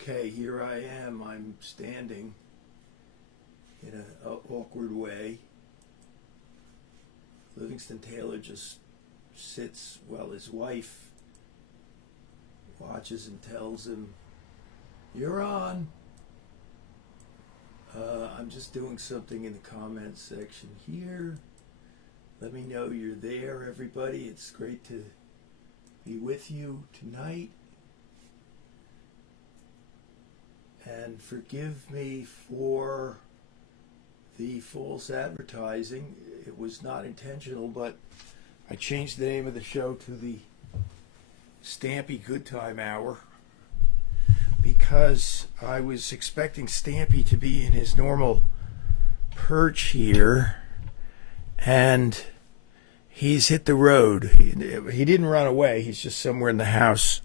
Okay, here I am. I'm standing in an awkward way. Livingston Taylor just sits while his wife watches and tells him, "You're on." I'm just doing something in the comments section here. Let me know you're there, everybody. It's great to be with you tonight. And forgive me for the false advertising. It was not intentional, but I changed the name of the show to the Stampy Good Time Hour because I was expecting Stampy to be in his normal perch here, and he's hit the road. He didn't run away. He's just somewhere in the house.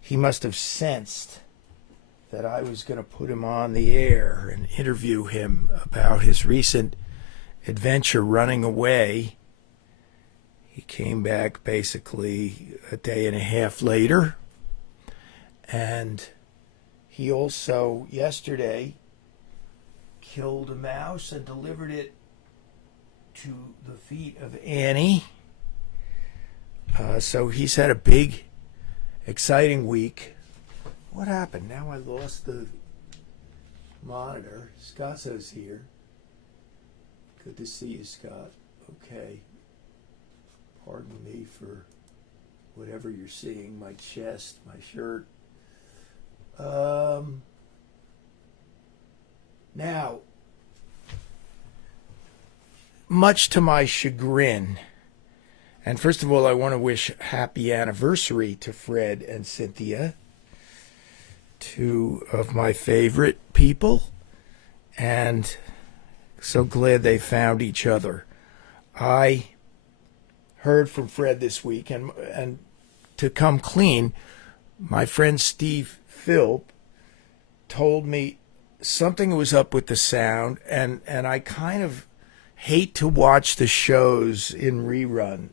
He must have sensed that I was going to put him on the air and interview him about his recent adventure running away. He came back basically a day and a half later, and he also yesterday killed a mouse and delivered it to the feet of Annie. So he's had a big, exciting week. What happened? Now I lost the monitor. Scott's here. Good to see you, Scott. Okay. Pardon me for whatever you're seeing. My chest, my shirt. Now, much to my chagrin, and first of all, I want to wish happy anniversary to Fred and Cynthia, two of my favorite people, and so glad they found each other. I heard from Fred this week, and to come clean, my friend Steve Philp told me something was up with the sound, and I kind of hate to watch the shows in rerun.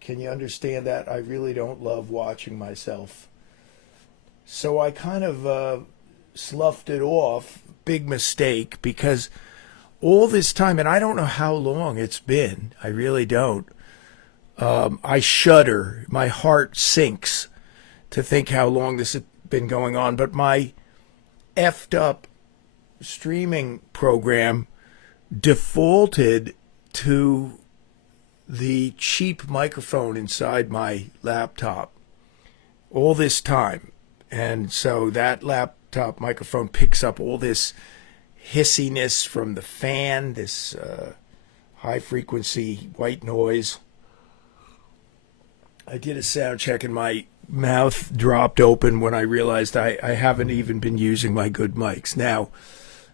Can you understand that? I really don't love watching myself. So I kind of sloughed it off. Big mistake, because all this time, and I don't know how long it's been, I really don't. I shudder. My heart sinks to think how long this has been going on. But my effed up streaming program defaulted to the cheap microphone inside my laptop all this time. And so that laptop microphone picks up all this hissiness from the fan, this high-frequency white noise. I did a sound check and my mouth dropped open when I realized I haven't even been using my good mics. Now,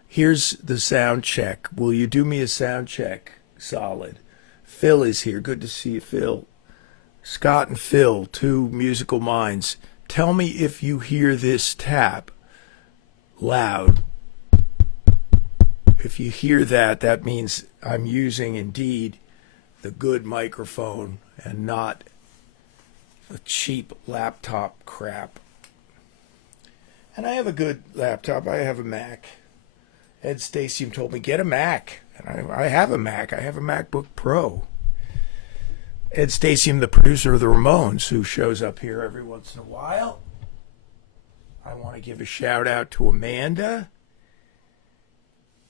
here's the sound check. Will you do me a sound check? Solid. Phil is here. Good to see you, Phil. Scott and Phil, two musical minds. Tell me if you hear this tap loud. If you hear that, that means I'm using indeed the good microphone and not the cheap laptop crap. And I have a good laptop. I have a Mac. Ed Stasium told me, get a Mac. And I have a Mac. I have a MacBook Pro. Ed Stasium, the producer of the Ramones, who shows up here every once in a while. I want to give a shout out to Amanda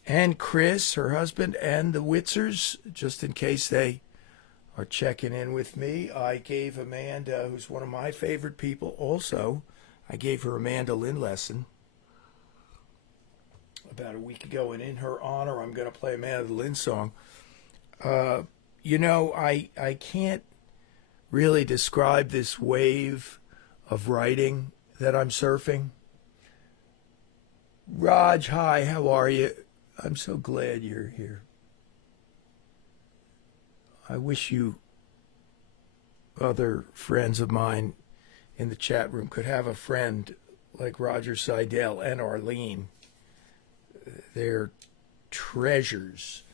and Chris, her husband, and the Witzers, just in case they are checking in with me. I gave Amanda, who's one of my favorite people also, I gave her a mandolin lesson about a week ago, and in her honor, I'm going to play a mandolin song. I can't really describe this wave of writing that I'm surfing. Raj, hi, how are you? I'm so glad you're here. I wish you other friends of mine in the chat room could have a friend like Roger Seidel and Arlene. They're treasures.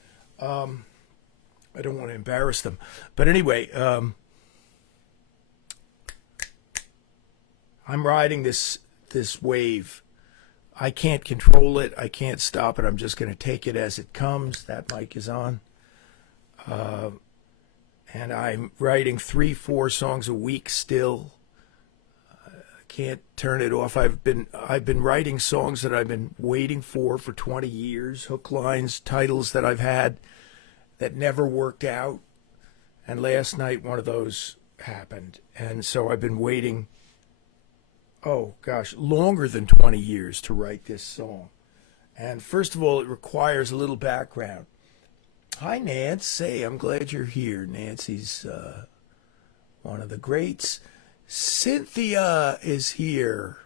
I don't want to embarrass them. But anyway, I'm riding this wave I can't control it. I can't stop it. I'm just going to take it as it comes. That mic is on. And I'm writing 3-4 songs a week still. Can't turn it off. I've been writing songs that I've been waiting for 20 years, hook lines, titles that I've had that never worked out. And last night one of those happened. And so I've been waiting, oh gosh, longer than 20 years to write this song. And first of all, it requires a little background. Hi, Nancy. I'm glad you're here. Nancy's one of the greats. Cynthia is here.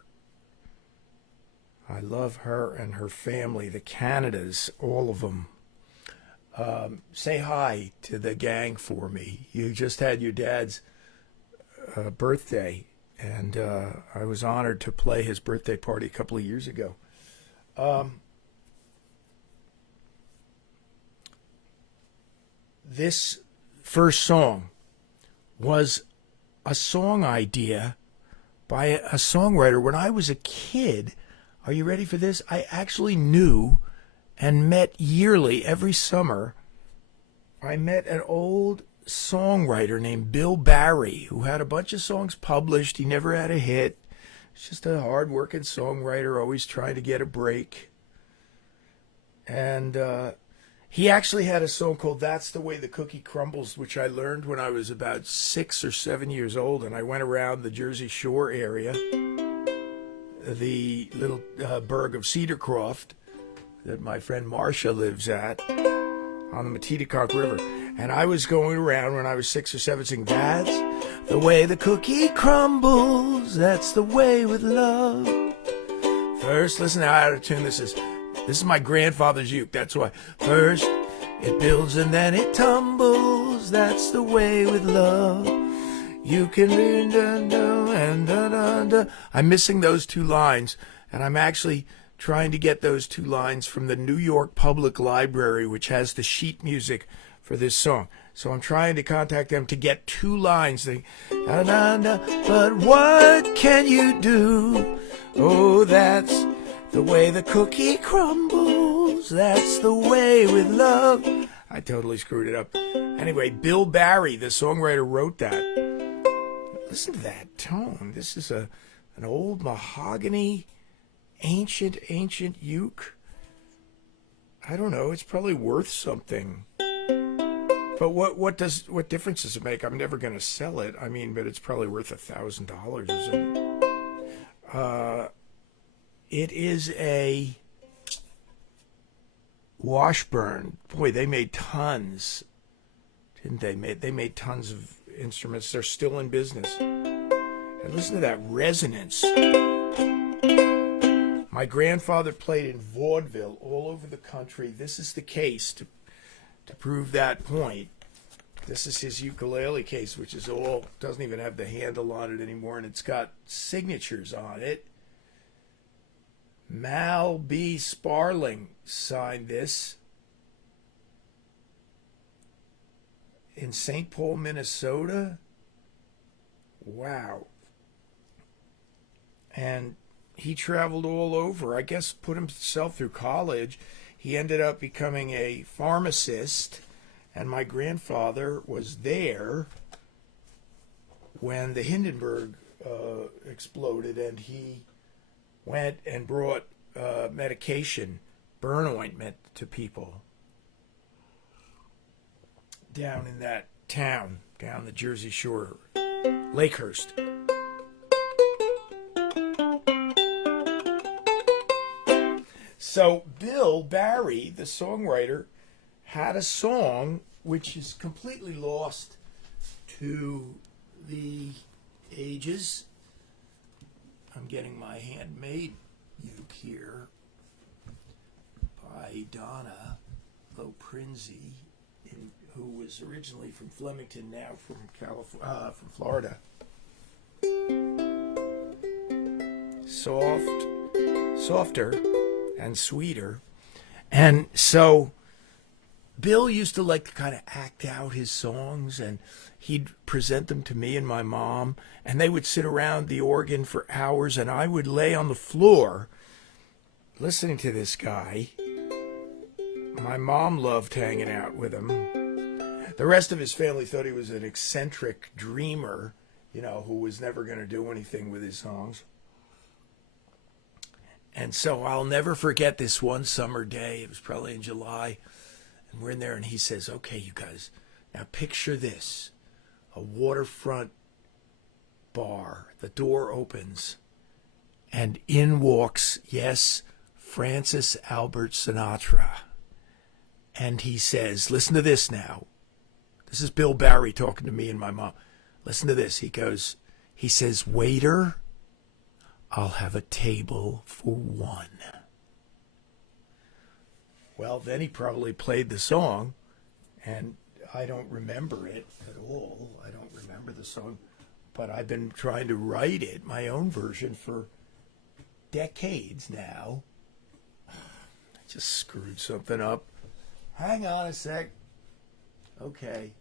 I love her and her family, the Canadas, all of them. Say hi to the gang for me. You just had your dad's birthday, and I was honored to play his birthday party a couple of years ago. This first song was a song idea by a songwriter. When I was a kid, are you ready for this? I actually knew and met yearly, every summer, I met an old songwriter named Bill Barry, who had a bunch of songs published. He never had a hit. He's just a hard-working songwriter, always trying to get a break. And he actually had a song called That's the Way the Cookie Crumbles, which I learned when I was about 6 or 7 years old, and I went around the Jersey Shore area, the little burg of Cedarcroft that my friend Marcia lives at on the Metedeconk River. And I was going around when I was 6 or 7 singing, that's the way the cookie crumbles, that's the way with love. First, listen to how out of tune this is. This is my grandfather's uke, that's why. First, it builds and then it tumbles, that's the way with love. You can read and I'm missing those 2 lines, and I'm actually trying to get those 2 lines from the New York Public Library, which has the sheet music for this song. So I'm trying to contact them to get 2 lines. But what can you do? Oh, that's the way the cookie crumbles. That's the way with love. I totally screwed it up. Anyway, Bill Barry, the songwriter, wrote that. Listen to that tone. This is an old mahogany, ancient uke. I don't know. It's probably worth something. But what difference does it make? I'm never going to sell it. I mean, but it's probably worth $1,000 or something. It is a Washburn. Boy, they made tons, didn't they? They made tons of instruments. They're still in business. And listen to that resonance. My grandfather played in vaudeville all over the country. This is the case to prove that point. This is his ukulele case, which is all, doesn't even have the handle on it anymore, and it's got signatures on it. Mal B. Sparling signed this in St. Paul, Minnesota. Wow. And he traveled all over, I guess put himself through college. He ended up becoming a pharmacist, and my grandfather was there when the Hindenburg exploded, and he went and brought medication, burn ointment, to people down in that town, down the Jersey Shore, Lakehurst. So Bill Barry, the songwriter, had a song which is completely lost to the ages. I'm getting my handmade uke here by Donna Loprinzi, who was originally from Flemington, now from from Florida. Softer and sweeter. And so Bill used to like to kind of act out his songs, and he'd present them to me and my mom, and they would sit around the organ for hours, and I would lay on the floor listening to this guy. My mom loved hanging out with him. The rest of his family thought he was an eccentric dreamer, who was never going to do anything with his songs. And so I'll never forget this one summer day. It was probably in July. And we're in there and he says, okay, you guys, now picture this. A waterfront bar. The door opens and in walks, yes, Francis Albert Sinatra. And he says, listen to this now. This is Bill Barry talking to me and my mom. Listen to this. He says, waiter, I'll have a table for one. Well, then he probably played the song, and I don't remember it at all. I don't remember the song, but I've been trying to write it, my own version, for decades now. I just screwed something up. Hang on a sec. Okay.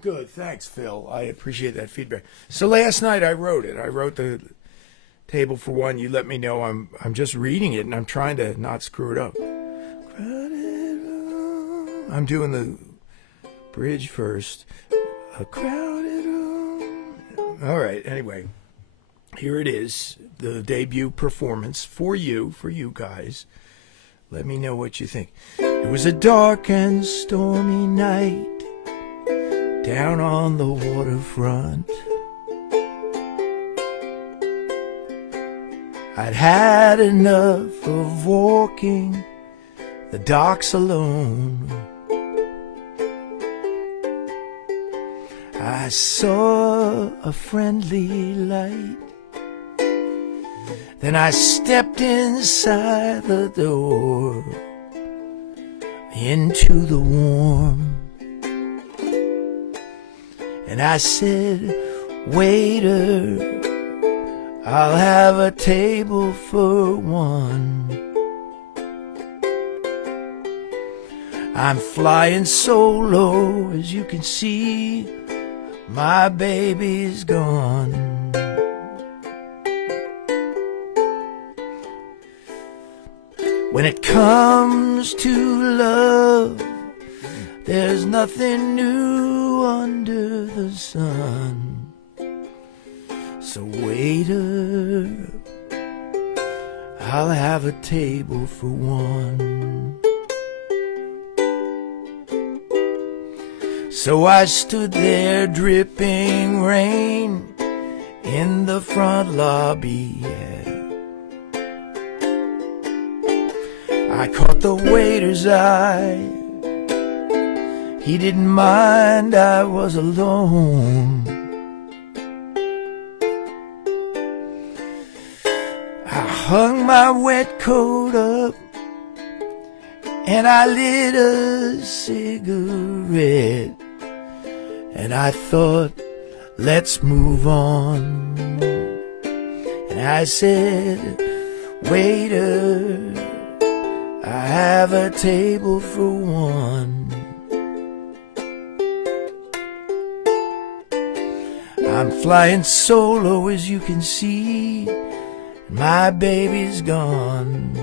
Good, thanks, Phil. I appreciate that feedback. So last night I wrote it. I wrote the table for one. You let me know. I'm just reading it and I'm trying to not screw it up. I'm doing the bridge first. A crowded room. All right. Anyway, here it is. The debut performance for you guys. Let me know what you think. It was a dark and stormy night down on the waterfront. I'd had enough of walking the docks alone. I saw a friendly light. Then I stepped inside the door into the warm. And I said, waiter, I'll have a table for one. I'm flying solo, as you can see, my baby's gone. When it comes to love, there's nothing new under the sun. So waiter, I'll have a table for one. So I stood there dripping rain in the front lobby, yeah. I caught the waiter's eye. He didn't mind I was alone. I hung my wet coat up and I lit a cigarette. And I thought, let's move on. And I said, waiter, I have a table for one. I'm flying solo, as you can see, and my baby's gone.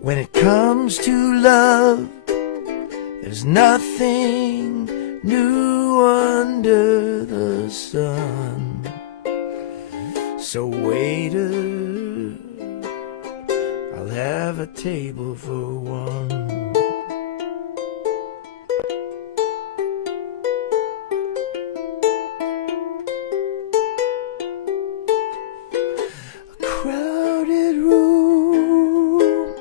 When it comes to love, there's nothing new under the sun. So waiter, I'll have a table for one. A crowded room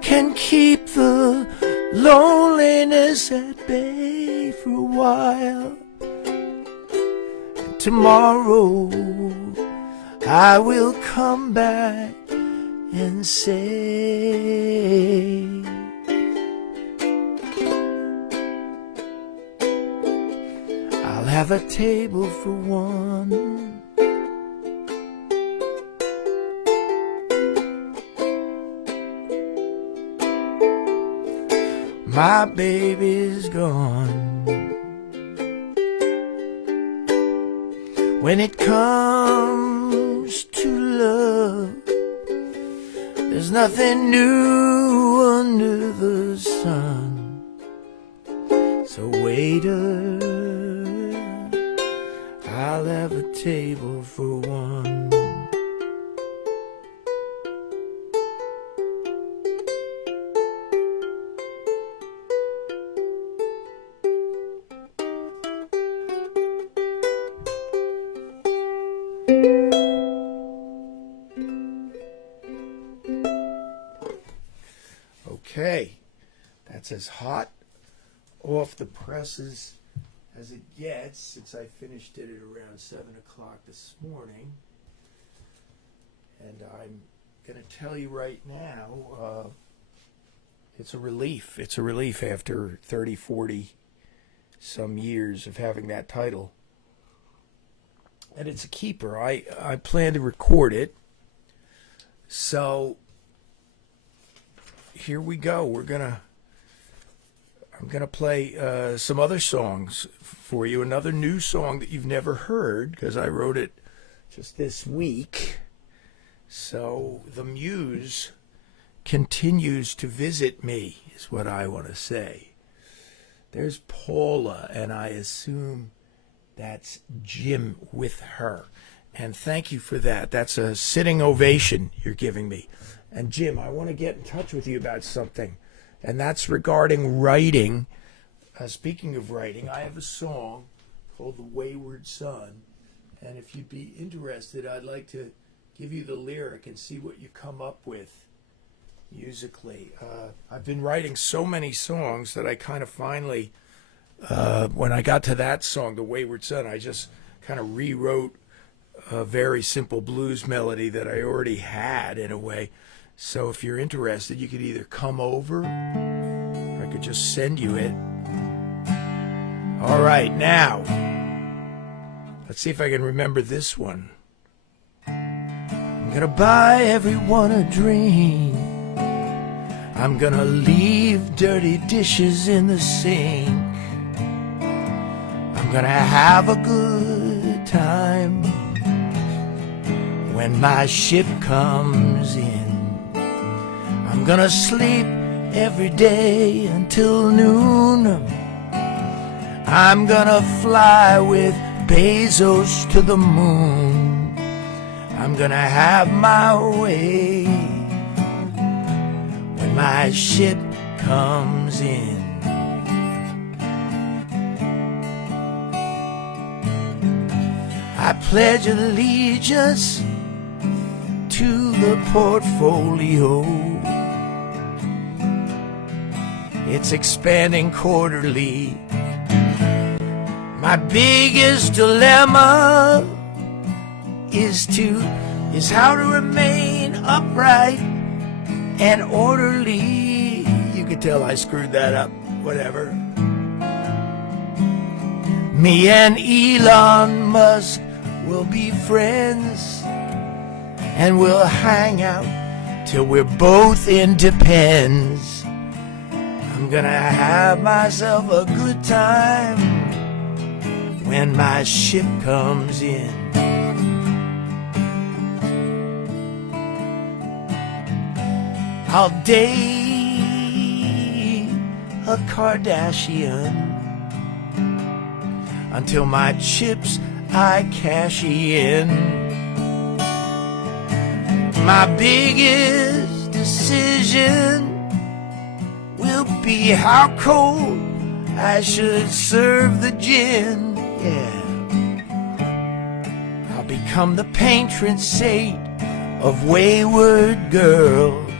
can keep the loneliness at bay for a while. And tomorrow I will come back and say, I'll have a table for one. my baby's gone. When it comes to love, there's nothing new under the sun. So waiter, I'll have a table for one. Okay, that's as hot off the presses as it gets, since I finished it at around 7 o'clock this morning. And I'm going to tell you right now, it's a relief. It's a relief after 30, 40 some years of having that title. And it's a keeper. I plan to record it. So here we go. I'm gonna play some other songs for you. Another new song that you've never heard, because I wrote it just this week. So the muse continues to visit me, is what I want to say. There's Paula, and I assume that's Jim with her. And thank you for that. That's a sitting ovation you're giving me. And Jim, I want to get in touch with you about something, and that's regarding writing. Speaking of writing, I have a song called The Wayward Son, and if you'd be interested, I'd like to give you the lyric and see what you come up with musically. I've been writing so many songs that I kind of finally, when I got to that song, The Wayward Son, I just kind of rewrote a very simple blues melody that I already had in a way. So if you're interested, you could either come over, or I could just send you it. All right, now, let's see if I can remember this one. I'm gonna buy everyone a drink. I'm gonna leave dirty dishes in the sink. I'm gonna have a good time when my ship comes in. I'm gonna sleep every day until noon. I'm gonna fly with Bezos to the moon. I'm gonna have my way when my ship comes in. I pledge allegiance to the portfolio. It's expanding quarterly. My biggest dilemma is how to remain upright and orderly. You could tell I screwed that up, whatever. Me and Elon Musk will be friends, and we'll hang out till we're both in Depends. I'm gonna have myself a good time when my ship comes in. I'll date a Kardashian until my chips I cash in. My biggest decision will be how cold I should serve the gin. Yeah, I'll become the patron saint of wayward girls.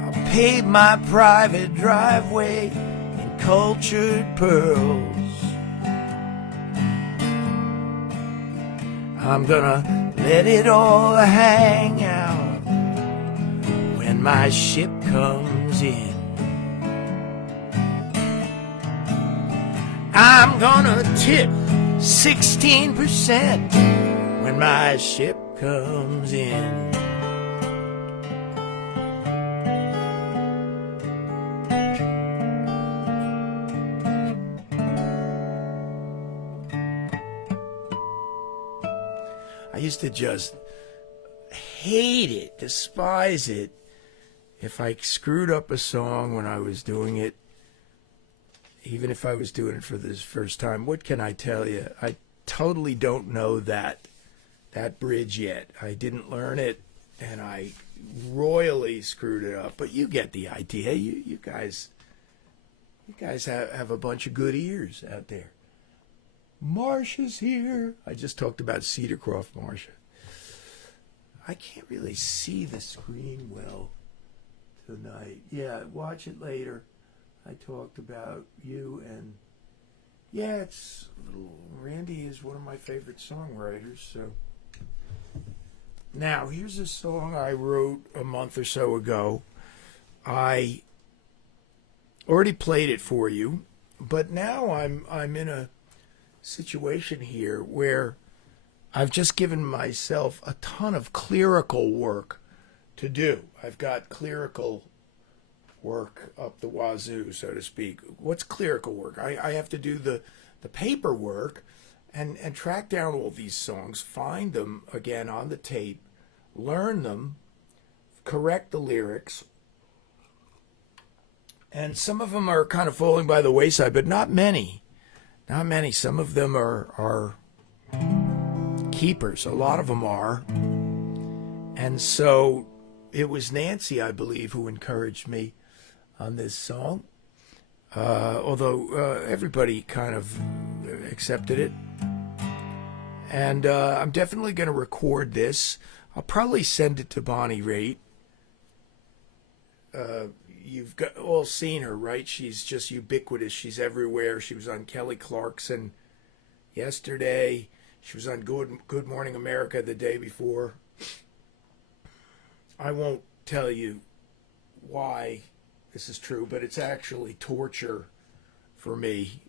I'll pave my private driveway in cultured pearls. I'm gonna let it all hang out when my ship comes in. I'm gonna tip 16% when my ship comes in. used to just hate it, despise it, if I screwed up a song when I was doing it, even if I was doing it for the first time. What can I tell you? I totally don't know that bridge yet. I didn't learn it, and I royally screwed it up. But you get the idea. You guys have a bunch of good ears out there. Marsha's here. I just talked about Cedarcroft Marsha. I can't really see the screen well tonight. Yeah, watch it later. I talked about you, and yeah, it's Randy is one of my favorite songwriters. So now here's a song I wrote a month or so ago. I already played it for you, but now I'm in a situation here where I've just given myself a ton of clerical work to do. I've got clerical work up the wazoo, so to speak. What's clerical work? I have to do the paperwork and track down all these songs, find them again on the tape, learn them, correct the lyrics. And some of them are kind of falling by the wayside, but not many. Not many. Some of them are keepers. A lot of them are. And so it was Nancy, I believe, who encouraged me on this song. Although everybody kind of accepted it. And I'm definitely going to record this. I'll probably send it to Bonnie Raitt. You've all seen her, right? She's just ubiquitous. She's everywhere. She was on Kelly Clarkson yesterday. She was on Good Morning America the day before. I won't tell you why this is true, but it's actually torture for me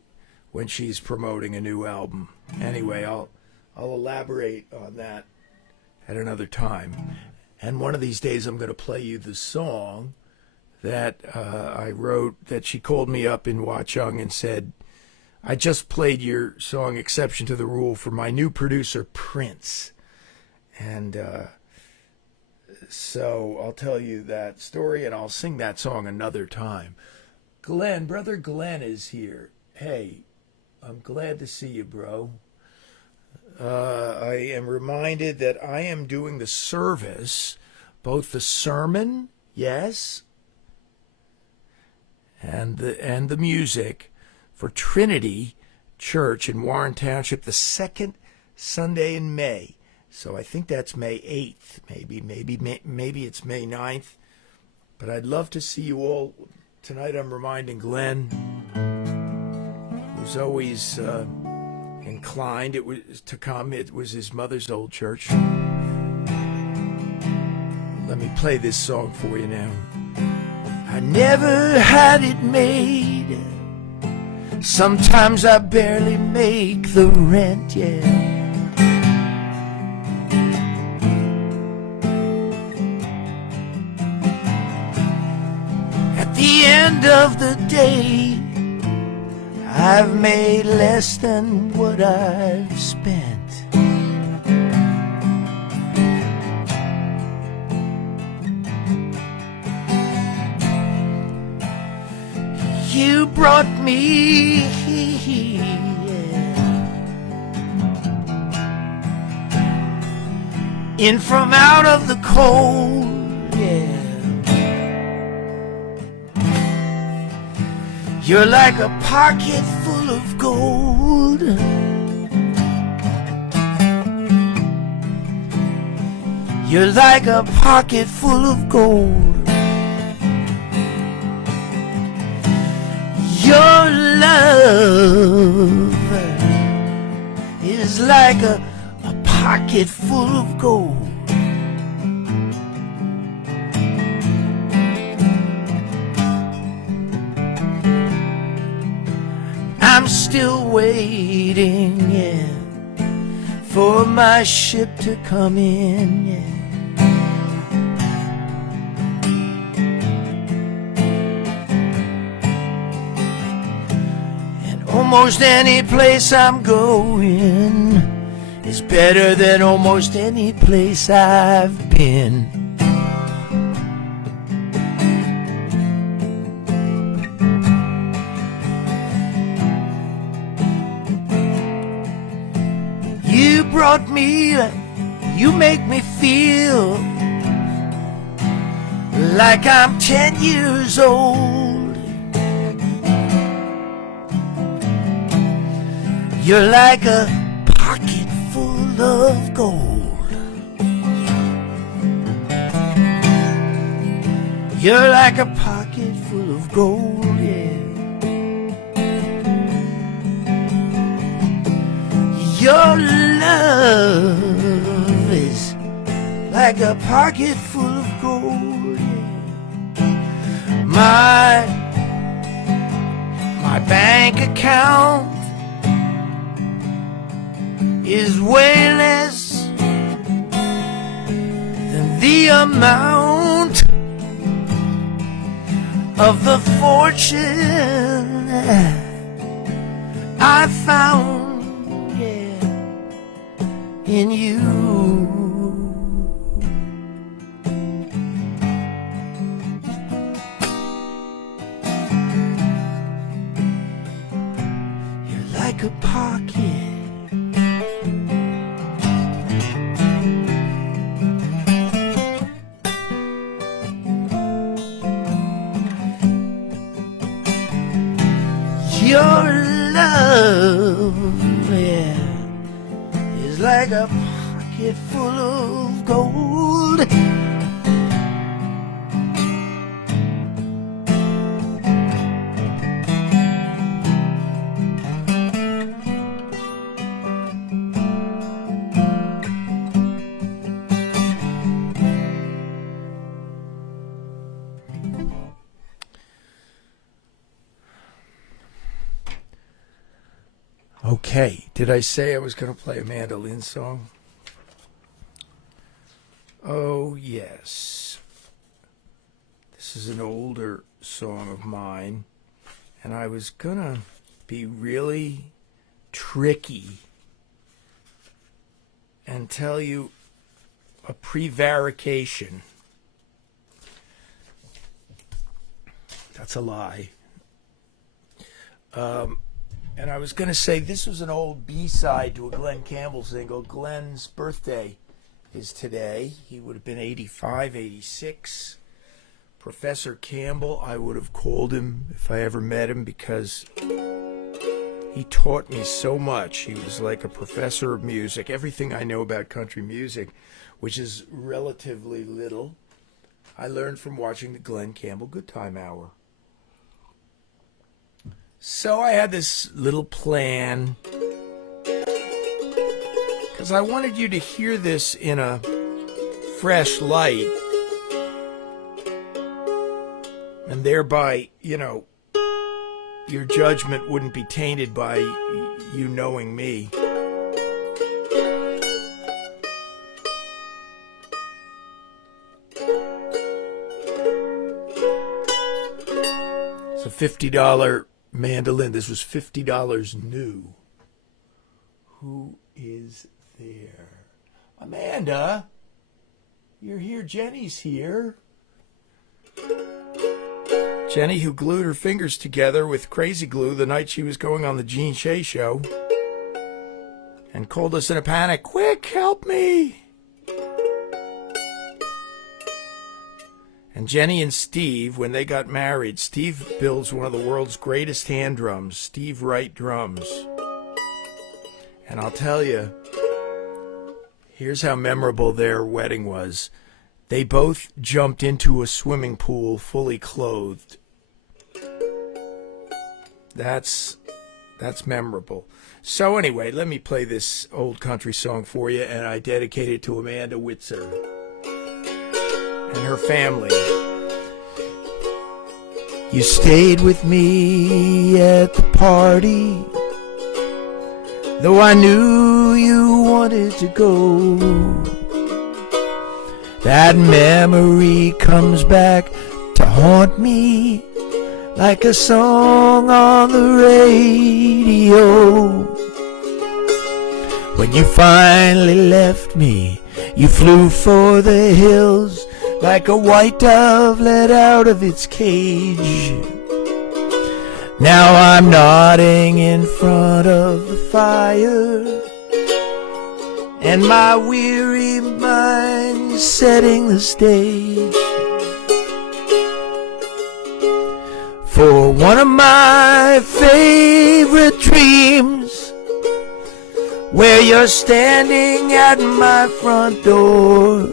when she's promoting a new album. Anyway, I'll elaborate on that at another time. And one of these days I'm going to play you the song that I wrote, that she called me up in Watchung and said, I just played your song Exception to the Rule for my new producer, Prince. And so I'll tell you that story, and I'll sing that song another time. Glenn, Brother Glenn is here. Hey, I'm glad to see you, bro. I am reminded that I am doing the service, both the sermon, yes, and the music for Trinity Church in Warren Township the second Sunday in May. So I think that's May 8th, maybe it's May 9th. But I'd love to see you all. Tonight I'm reminding Glenn, who's always inclined to come. It was his mother's old church. Let me play this song for you now. I never had it made. Sometimes I barely make the rent, yeah. At the end of the day, I've made less than what I've spent. You brought me here in from out of the cold, yeah. You're like a pocket full of gold. You're like a pocket full of gold. Your love is like a pocket full of gold. I'm still waiting, yeah, for my ship to come in, yeah. Almost any place I'm going is better than almost any place I've been. You brought me, you make me feel like I'm 10 years old. You're like a pocket full of gold. You're like a pocket full of gold, yeah. Your love is like a pocket full of gold, yeah. My bank account is way less than the amount of the fortune I found, yeah, in you. You're like a pocket. Your love, yeah, is like a pocket full of gold. Okay, did I say I was going to play a mandolin song? Oh, yes. This is an older song of mine, and I was going to be really tricky and tell you a prevarication. That's a lie. And I was going to say this was an old B-side to a Glen Campbell single. Glen's birthday is today. He would have been 85, 86. Professor Campbell, I would have called him if I ever met him because he taught me so much. He was like a professor of music. Everything I know about country music, which is relatively little, I learned from watching the Glen Campbell Good Time Hour. So I had this little plan because I wanted you to hear this in a fresh light and thereby, you know, your judgment wouldn't be tainted by you knowing me. It's a $50 mandolin. This was $50 new. Who is there? Amanda, you're here. Jenny's here. Jenny, who glued her fingers together with crazy glue the night she was going on the Gene Shea show and called us in a panic, "Quick, help me!" And Jenny and Steve, when they got married, Steve builds one of the world's greatest hand drums, Steve Wright drums. And I'll tell you, here's how memorable their wedding was. They both jumped into a swimming pool fully clothed. That's memorable. So anyway, let me play this old country song for you, and I dedicate it to Amanda Witzer and her family. You stayed with me at the party, though I knew you wanted to go. That memory comes back to haunt me like a song on the radio. When you finally left me, you flew for the hills like a white dove let out of its cage. Now I'm nodding in front of the fire, and my weary mind setting the stage for one of my favorite dreams, where you're standing at my front door,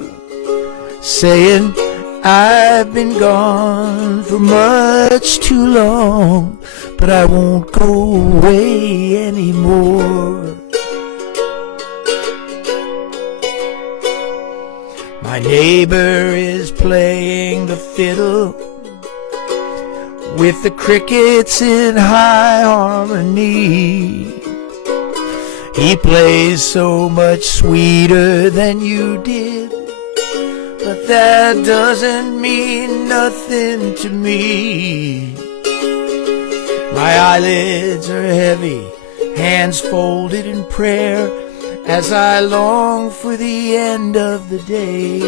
saying I've been gone for much too long, but I won't go away anymore. My neighbor is playing the fiddle with the crickets in high harmony. He plays so much sweeter than you did, but that doesn't mean nothing to me. My eyelids are heavy, hands folded in prayer, as I long for the end of the day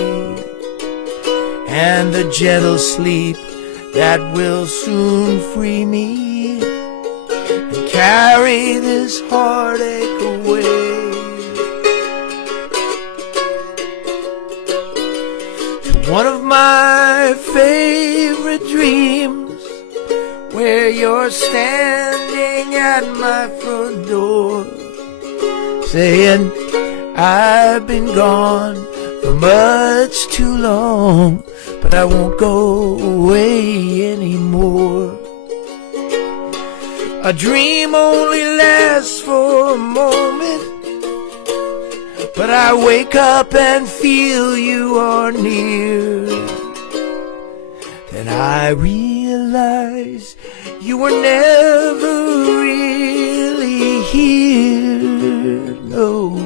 and the gentle sleep that will soon free me and carry this heartache away. To one of my favorite dreams, where you're standing at my front door, saying I've been gone for much too long, but I won't go away anymore. A dream only lasts for a moment, but I wake up and feel you are near. Then I realize you were never really here, no.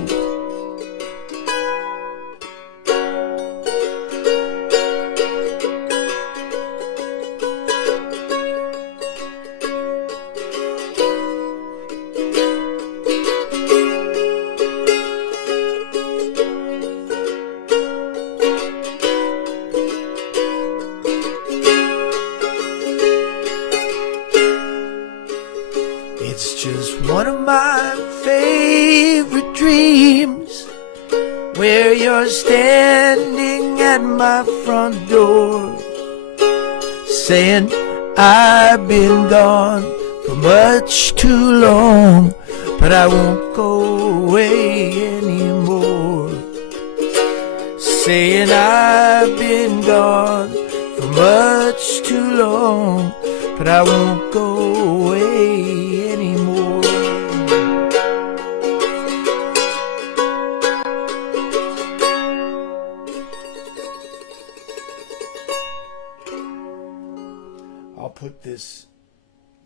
It's just one of my favorite dreams, where you're standing at my front door, saying I've been gone for much too long, but I won't go away anymore. Saying I've been gone for much too long, but I won't go away anymore. I'll put this,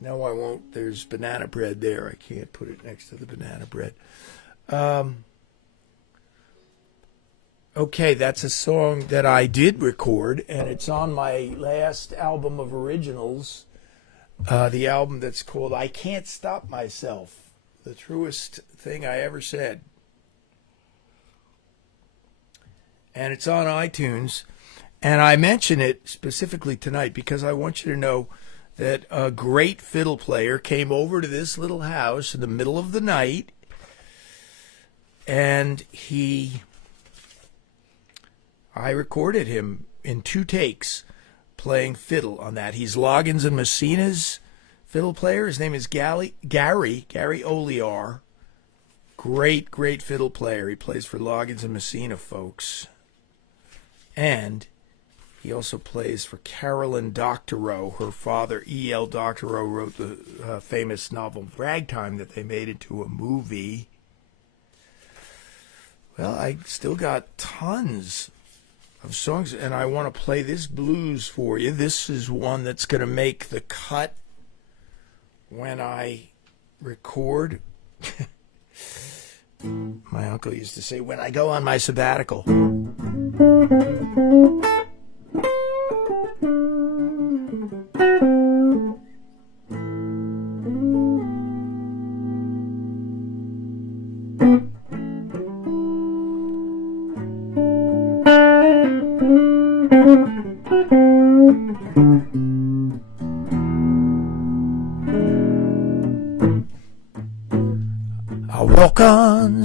no I won't, there's banana bread there. I can't put it next to the banana bread. Okay, that's a song that I did record, and it's on my last album of originals, the album that's called I Can't Stop Myself, the truest thing I ever said. And it's on iTunes, and I mention it specifically tonight because I want you to know that a great fiddle player came over to this little house in the middle of the night, and I recorded him in 2 takes playing fiddle on that. He's Loggins and Messina's fiddle player. His name is Gary Olear. Great fiddle player. He plays for Loggins and Messina, folks. And he also plays for Carolyn Doctorow. Her father, E.L. Doctorow, wrote the famous novel Ragtime that they made into a movie. Well, I still got tons of songs, and I want to play this blues for you. This is one that's going to make the cut when I record. My uncle used to say, when I go on my sabbatical.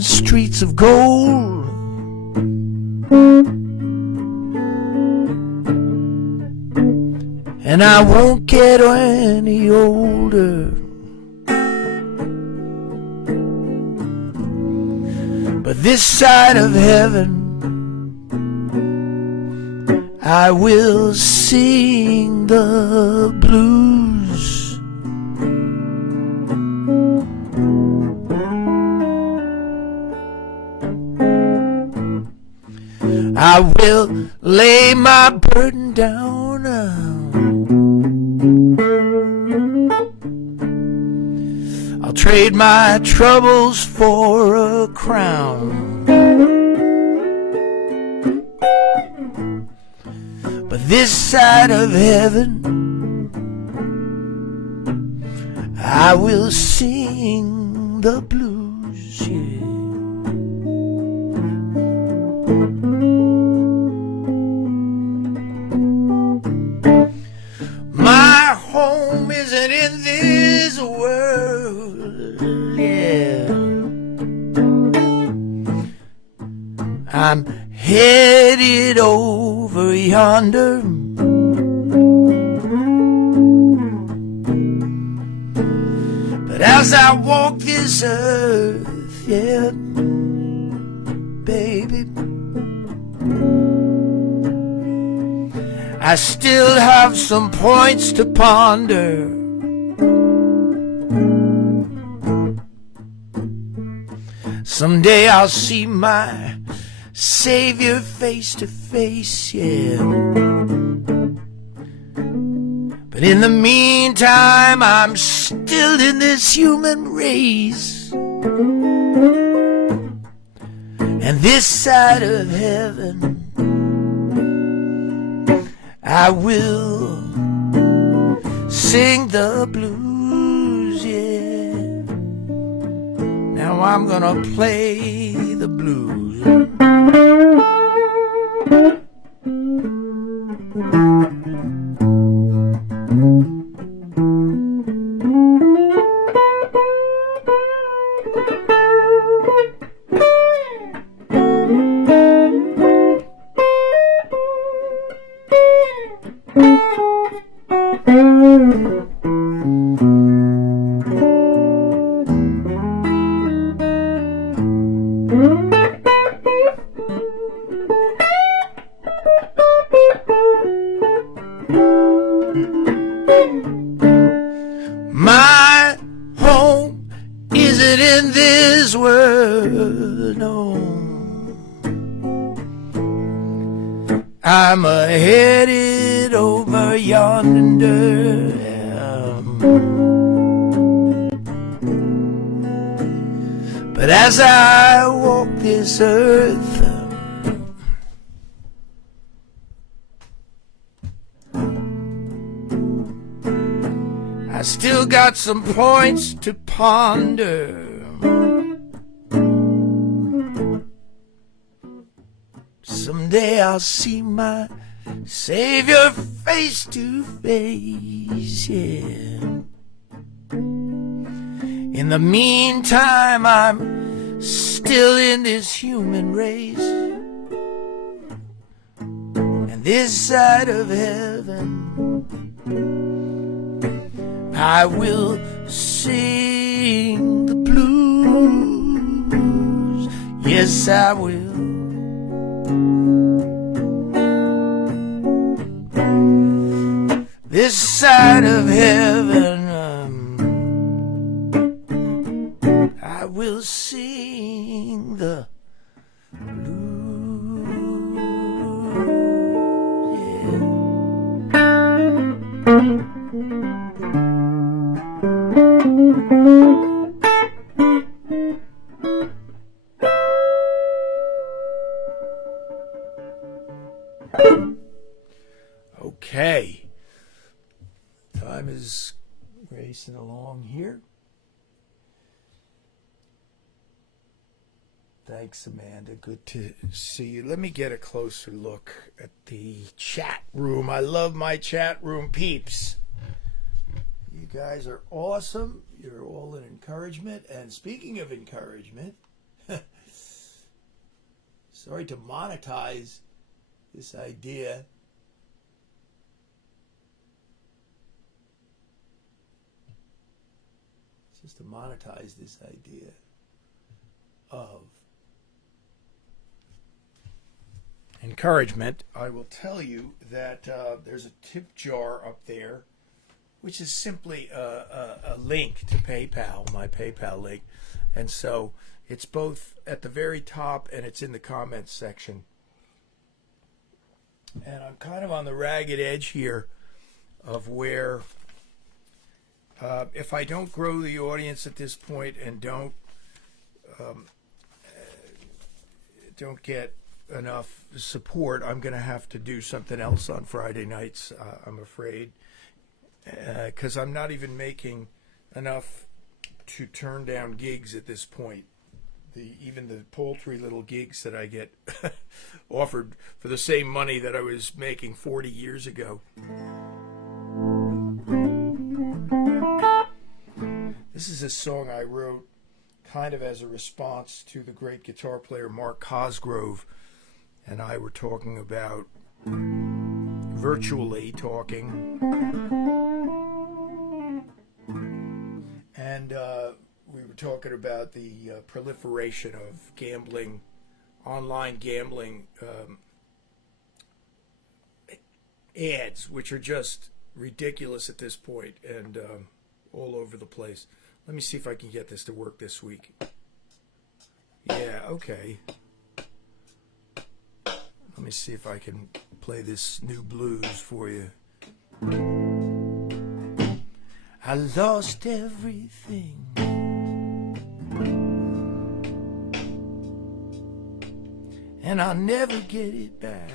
streets of gold. And I won't get any older. But this side of heaven, I will sing the blues. I will lay my burden down. I'll trade my troubles for a crown. But this side of heaven, I will sing the blues, yeah. My home isn't in this world, yeah. I'm headed over yonder. But as I walk this earth, yeah, baby, I still have some points to ponder. Someday I'll see my Savior face to face, yeah. But in the meantime, I'm still in this human race. And this side of heaven, I will sing the blues, yeah. Now I'm gonna play the blues. My home isn't in this world, no. I'm headed over yonder. But as I walk this earth, I still got some points to ponder. Someday I'll see my Savior face to face, yeah. In the meantime, I'm still in this human race. And this side of heaven, I will sing the blues. Yes, I will. This side of heaven, I will sing the blues, yeah. Okay, time is racing along here. Thanks, Amanda. Good to see you. Let me get a closer look at the chat room. I love my chat room peeps. You guys are awesome. You're all an encouragement. And speaking of encouragement, Sorry to monetize this idea. Just to monetize this idea of encouragement, I will tell you that there's a tip jar up there, which is simply a link to PayPal, my PayPal link. And so it's both at the very top and it's in the comments section. And I'm kind of on the ragged edge here of where if I don't grow the audience at this point and don't get enough support, I'm going to have to do something else on Friday nights, I'm afraid, because I'm not even making enough to turn down gigs at this point. Even the paltry little gigs that I get offered for the same money that I was making 40 years ago. This is a song I wrote kind of as a response to the great guitar player Mark Cosgrove and I were talking about, virtually talking, and we were talking about the proliferation of gambling, online gambling ads, which are just ridiculous at this point and all over the place. Let me see if I can get this to work this week. Yeah, okay. Let me see if I can play this new blues for you. I lost everything, and I'll never get it back.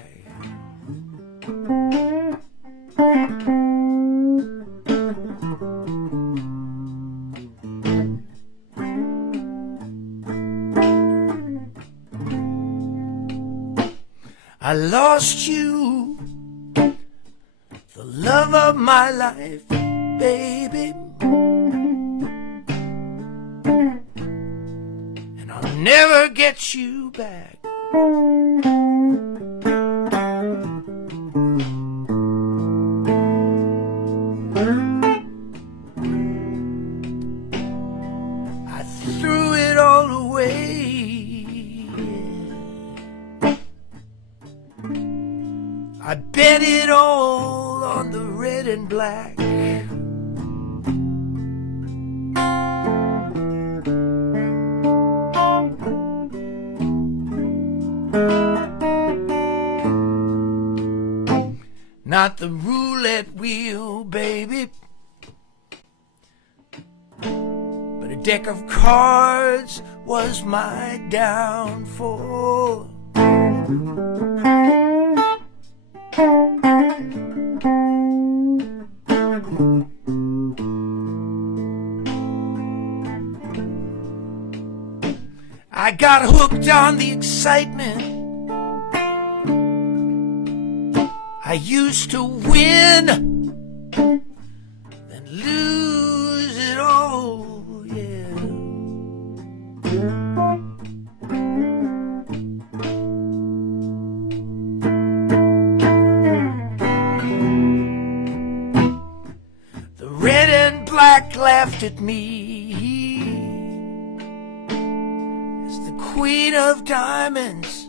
I lost you, the love of my life, baby, and I'll never get you back. I threw it all away. I bet it all on the red and black. Not the roulette wheel, baby, but a deck of cards was my downfall. I got hooked on the excitement. I used to win, then lose it all, yeah. The red and black laughed at me as the queen of diamonds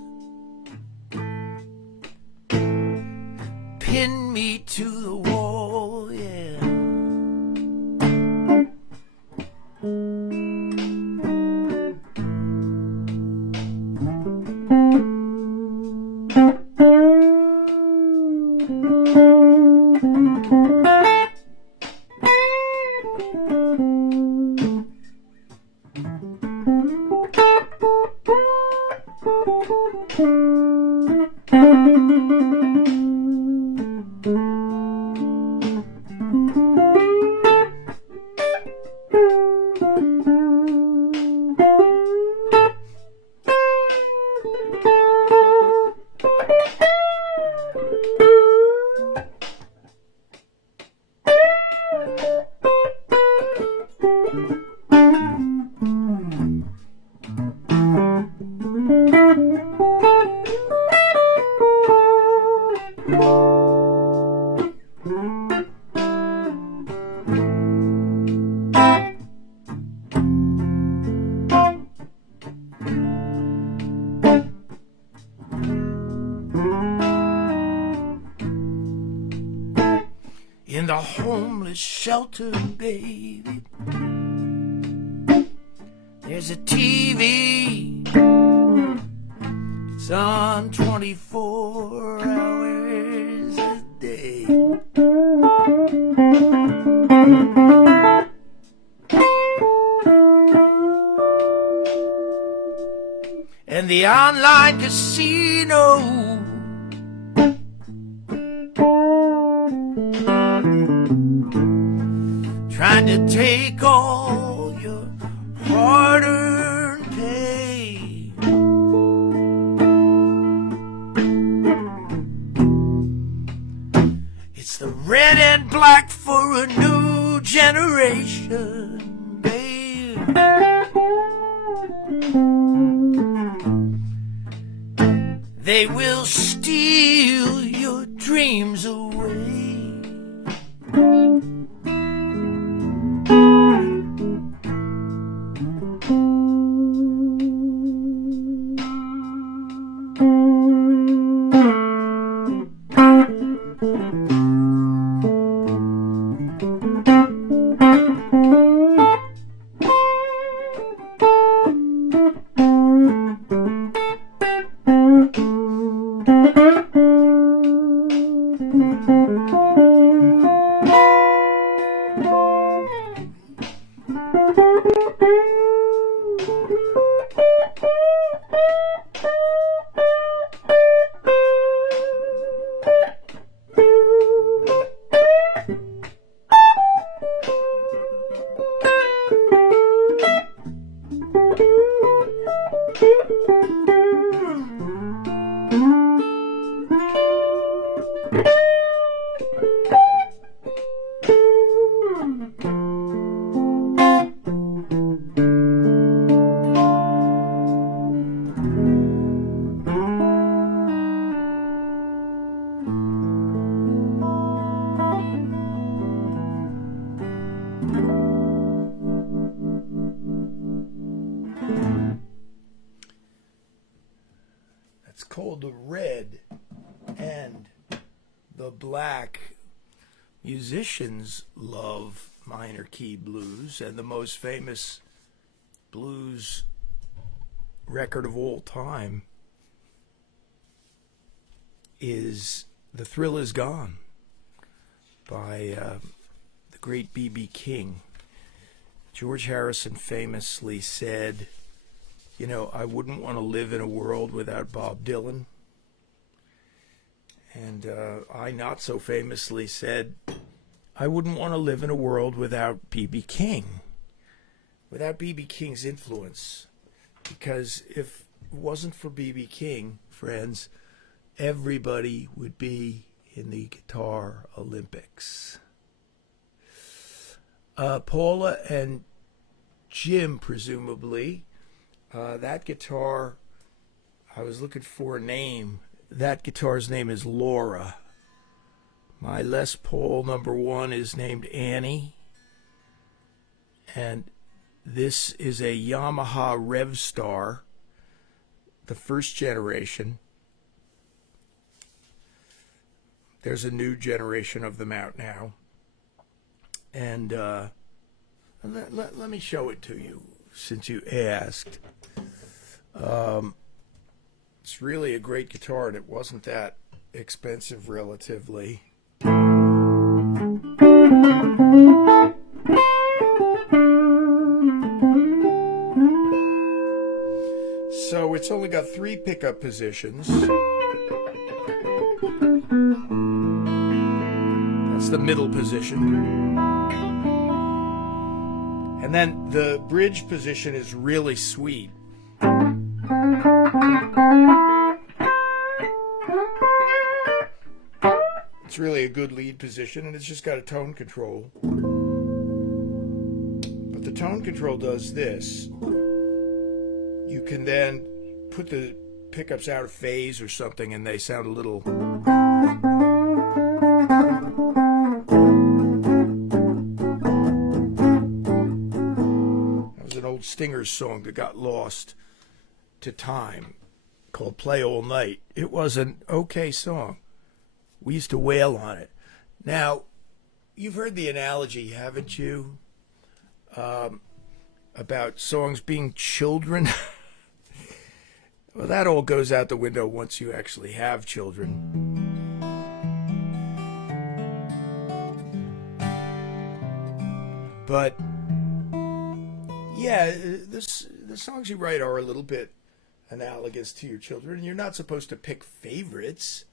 pinned me to the wall, yeah. In the homeless shelter, baby, there's a TV. It's on 24 hours a day. And the online casino trying to take all your hard-earned pay. It's the red and black for a new generation, babe. They will steal your dreams away. It's called the Red and the Black. Musicians love minor key blues, and the most famous blues record of all time is The Thrill Is Gone by the great B.B. King. George Harrison famously said, you know, I wouldn't want to live in a world without Bob Dylan. And I not so famously said, I wouldn't want to live in a world without B.B. King, without B.B. King's influence. Because if it wasn't for B.B. King, friends, everybody would be in the Guitar Olympics. Paula and Jim, presumably. That guitar, I was looking for a name. That guitar's name is Laura. My Les Paul number 1 is named Annie. And this is a Yamaha Revstar, the first generation. There's a new generation of them out now. And let me show it to you, since you asked. It's really a great guitar, and it wasn't that expensive relatively. So it's only got 3 pickup positions. That's the middle position. And then the bridge position is really sweet. It's really a good lead position, and it's just got a tone control. But the tone control does this. You can then put the pickups out of phase or something, and they sound a little Stingers song that got lost to time called Play All Night. It was an okay song. We used to wail on it. Now, you've heard the analogy, haven't you? About songs being children. Well, that all goes out the window once you actually have children. But yeah, the songs you write are a little bit analogous to your children. And you're not supposed to pick favorites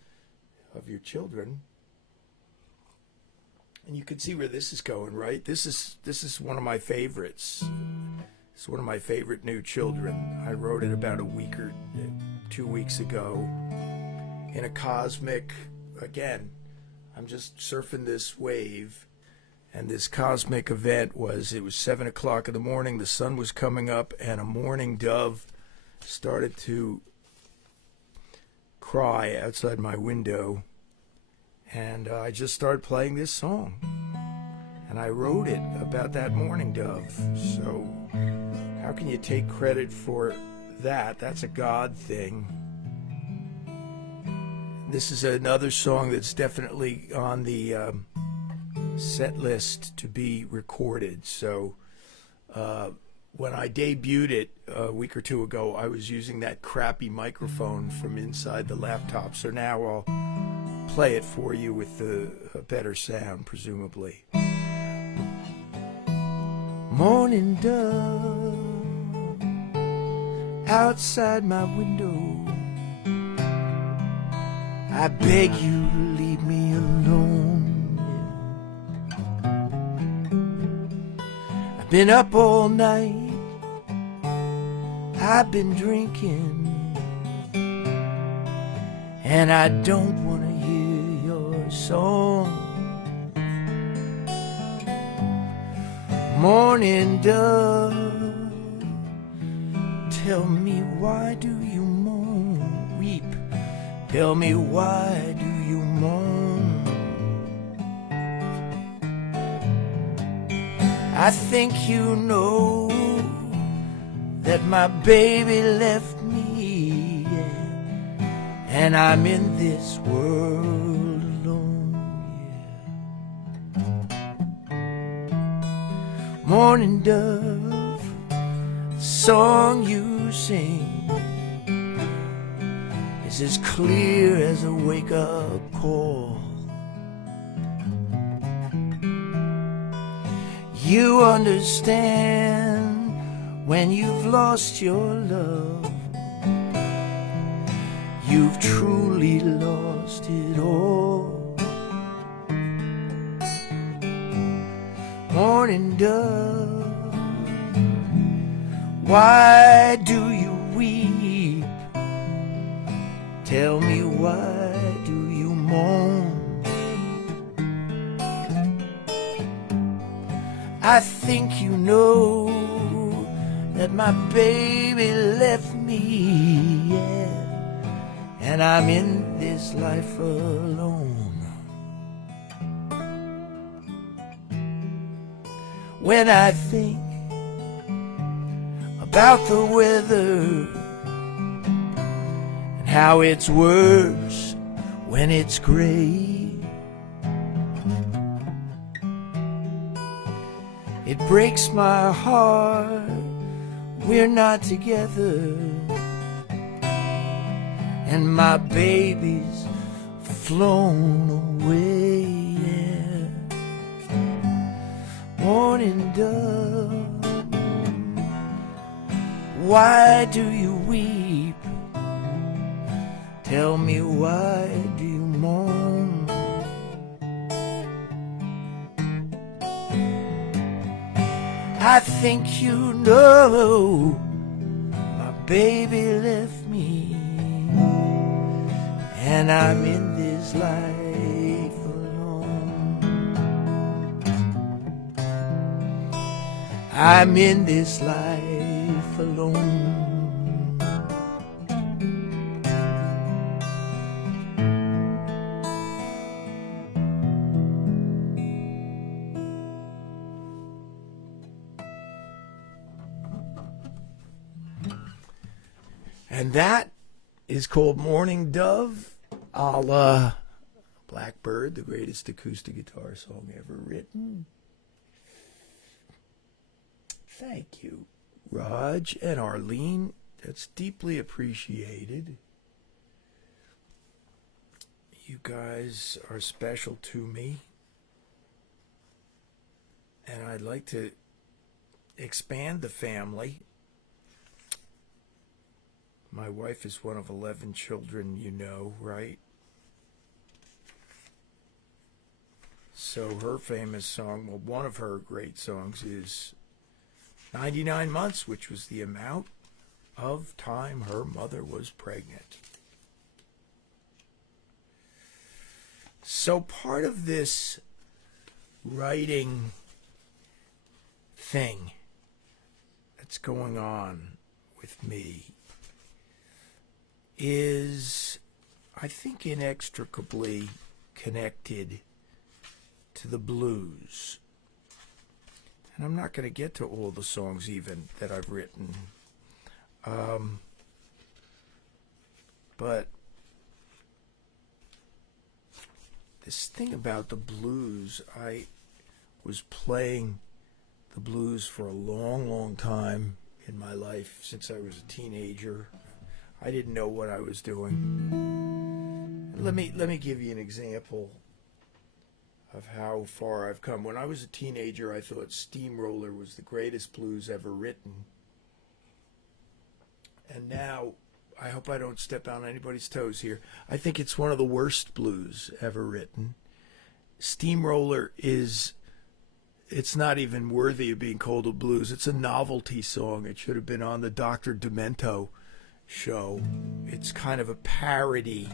of your children. And you can see where this is going, right? This is one of my favorites. It's one of my favorite new children. I wrote it about a week or 2 weeks ago in a cosmic, again, I'm just surfing this wave. And this cosmic event was 7 o'clock in the morning, the sun was coming up, and a mourning dove started to cry outside my window. And I just started playing this song. And I wrote it about that mourning dove. So how can you take credit for that? That's a God thing. This is another song that's definitely on the set list to be recorded. So when I debuted it a week or two ago, I was using that crappy microphone from inside the laptop. So now I'll play it for you with a better sound, presumably. Morning dove outside my window, I beg you to leave me alone. I've been up all night, I've been drinking, and I don't want to hear your song. Morning dove, tell me why do you moan? Weep, tell me why do you moan? I think you know that my baby left me, and I'm in this world alone, yeah. Morning dove, the song you sing is as clear as a wake-up call. You understand when you've lost your love, you've truly lost it all. Morning dove, why do you weep? Tell me, why do you moan? I think you know that my baby left me, yeah, and I'm in this life alone. When I think about the weather and how it's worse when it's gray, it breaks my heart we're not together, and my baby's flown away, yeah. Morning dove, why do you weep? Tell me, why do you moan? I think you know my baby left me, and I'm in this life alone. I'm in this life alone. And that is called Morning Dove, a la Blackbird, the greatest acoustic guitar song ever written. Thank you, Raj and Arlene. That's deeply appreciated. You guys are special to me. And I'd like to expand the family. My wife is one of 11 children, you know, right? So her famous song, well, one of her great songs is 99 months, which was the amount of time her mother was pregnant. So part of this writing thing that's going on with me is, I think, inextricably connected to the blues. And I'm not going to get to all the songs even that I've written. But this thing about the blues, I was playing the blues for a long, long time in my life, since I was a teenager. I didn't know what I was doing. Let me give you an example of how far I've come. When I was a teenager, I thought Steamroller was the greatest blues ever written. And now, I hope I don't step on anybody's toes here, I think it's one of the worst blues ever written. Steamroller it's not even worthy of being called a blues. It's a novelty song. It should have been on the Dr. Demento show. It's kind of a parody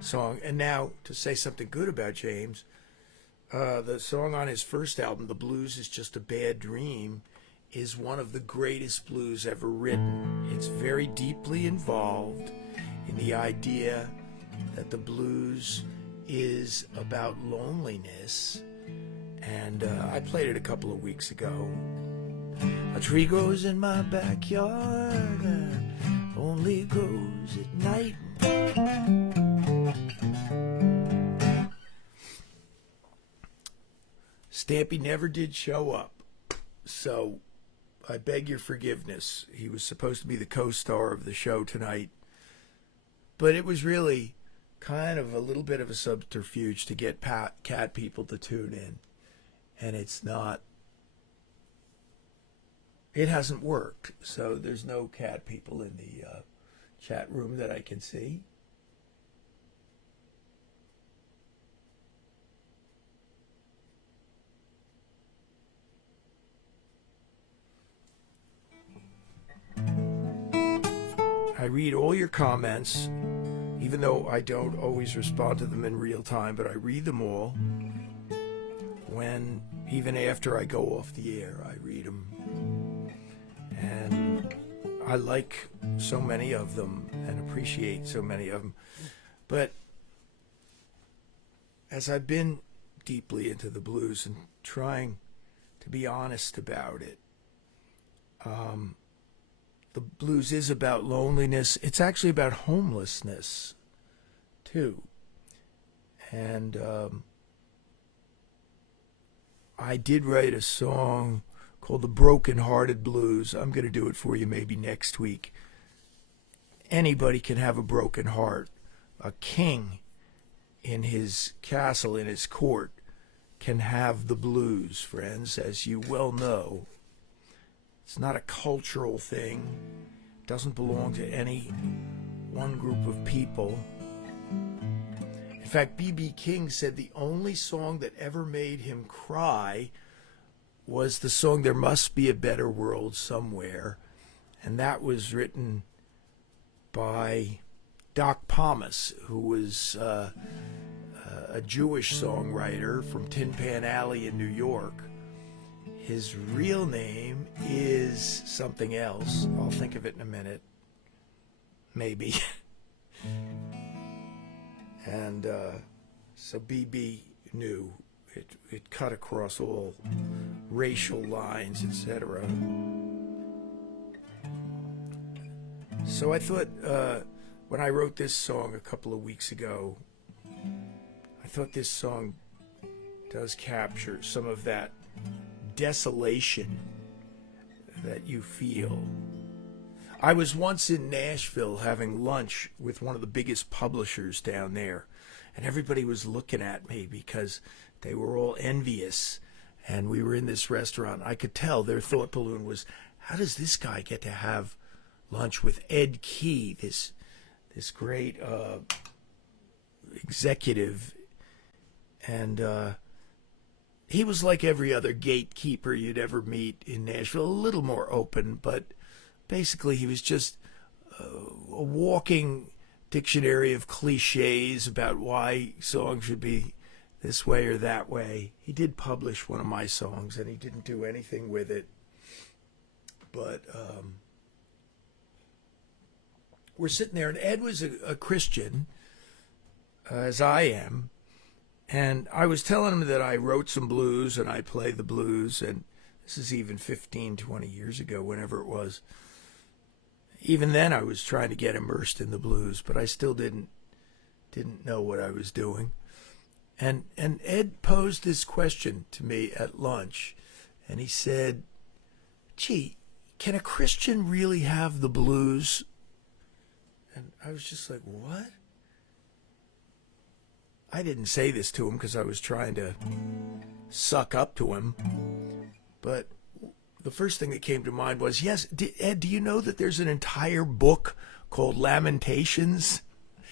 song. And now, to say something good about James, the song on his first album, The Blues Is Just a Bad Dream, is one of the greatest blues ever written. It's very deeply involved in the idea that the blues is about loneliness. And I played it a couple of weeks ago. A tree grows in my backyard, only grows at night. Stampy never did show up, so I beg your forgiveness. He was supposed to be the co-star of the show tonight, but it was really kind of a little bit of a subterfuge to get cat people to tune in, and it hasn't worked, so there's no cat people in the chat room that I can see. I read all your comments, even though I don't always respond to them in real time, but I read them all. Even after I go off the air, I read them. And I like so many of them and appreciate so many of them. But as I've been deeply into the blues and trying to be honest about it, the blues is about loneliness. It's actually about homelessness, too. And I did write a song called The Broken Hearted Blues. I'm going to do it for you maybe next week. Anybody can have a broken heart. A king in his castle, in his court, can have the blues, friends, as you well know. It's not a cultural thing. It doesn't belong to any one group of people. In fact, B.B. King said the only song that ever made him cry was the song There Must Be a Better World Somewhere. And that was written by Doc Pomus, who was a Jewish songwriter from Tin Pan Alley in New York. His real name is something else. I'll think of it in a minute. Maybe. And so BB knew. It cut across all racial lines, etc. So I thought when I wrote this song a couple of weeks ago, I thought this song does capture some of that desolation that you feel. I was once in Nashville having lunch with one of the biggest publishers down there, and everybody was looking at me because they were all envious. And we were in this restaurant. I could tell their thought balloon was, how does this guy get to have lunch with Ed Key, this great executive? And he was like every other gatekeeper you'd ever meet in Nashville, a little more open, but basically he was just a walking dictionary of cliches about why songs should be this way or that way. He did publish one of my songs, and he didn't do anything with it. But we're sitting there, and Ed was a Christian, as I am, and I was telling him that I wrote some blues, and I play the blues, and this is even 15, 20 years ago, whenever it was. Even then, I was trying to get immersed in the blues, but I still didn't know what I was doing. And Ed posed this question to me at lunch, and he said, gee, can a Christian really have the blues? And I was just like, what? I didn't say this to him because I was trying to suck up to him, but the first thing that came to mind was, yes, Ed, do you know that there's an entire book called Lamentations?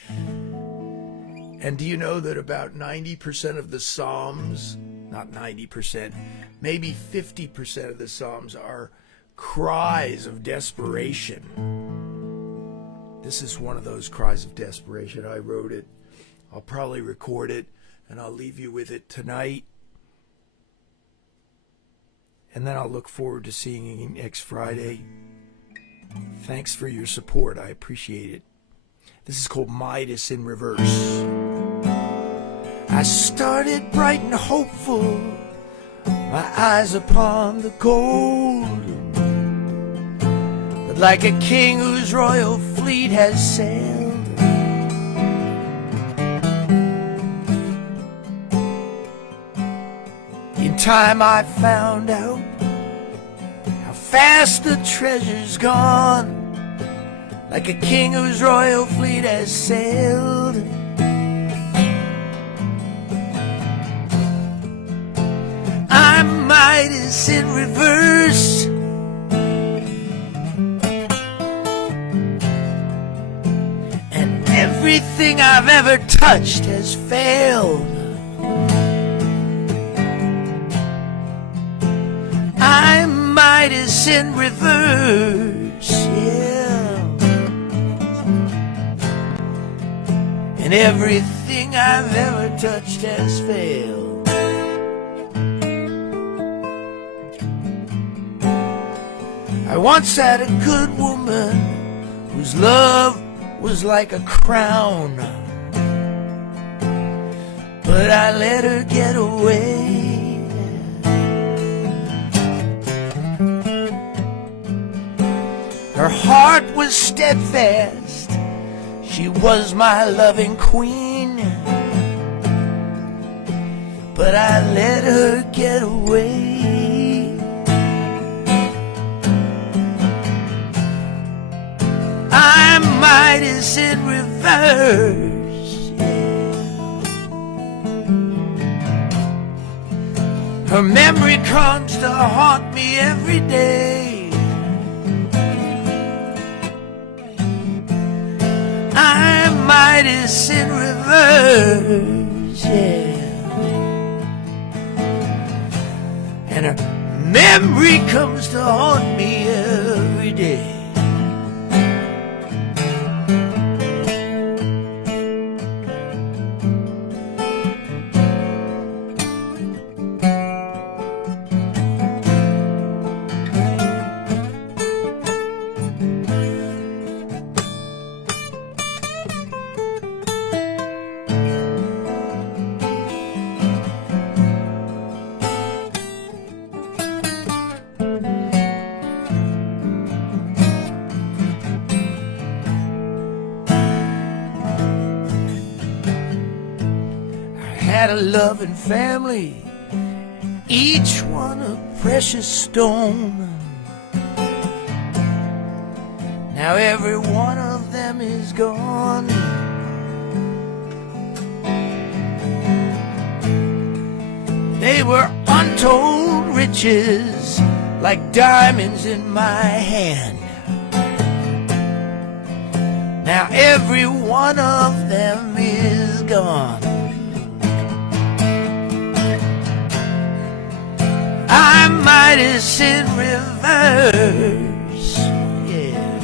And do you know that about 90% of the Psalms, not 90%, maybe 50% of the Psalms are cries of desperation? This is one of those cries of desperation. I wrote it. I'll probably record it, and I'll leave you with it tonight. And then I'll look forward to seeing you next Friday. Thanks for your support. I appreciate it. This is called Midas in Reverse. I started bright and hopeful, my eyes upon the gold. But like a king whose royal fleet has sailed, in time I found out how fast the treasure's gone. Like a king whose royal fleet has sailed, I'm Midas in reverse. And everything I've ever touched has failed. I'm Midas in reverse, yeah. And everything I've ever touched has failed. I once had a good woman whose love was like a crown, but I let her get away. Her heart was steadfast, she was my loving queen, but I let her get away. I'm Midas in reverse, yeah. Her memory comes to haunt me every day. I'm Midas in reverse, yeah. And her memory comes to haunt me every day. had a loving family, each one a precious stone. Now every one of them is gone. They were untold riches, like diamonds in my hand. Now every one of them is gone. I might have sin reverse, yeah.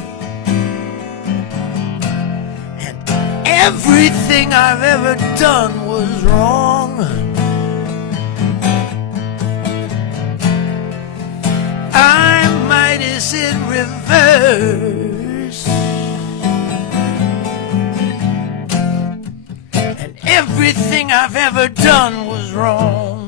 And everything I've ever done was wrong. I might have in reverse, and everything I've ever done was wrong.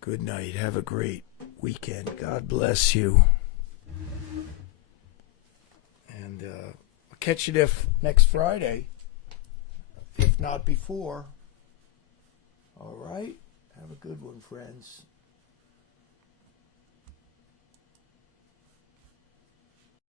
Good night. Have a great weekend. God bless you. And I'll catch you next Friday, if not before. All right? Have a good one, friends.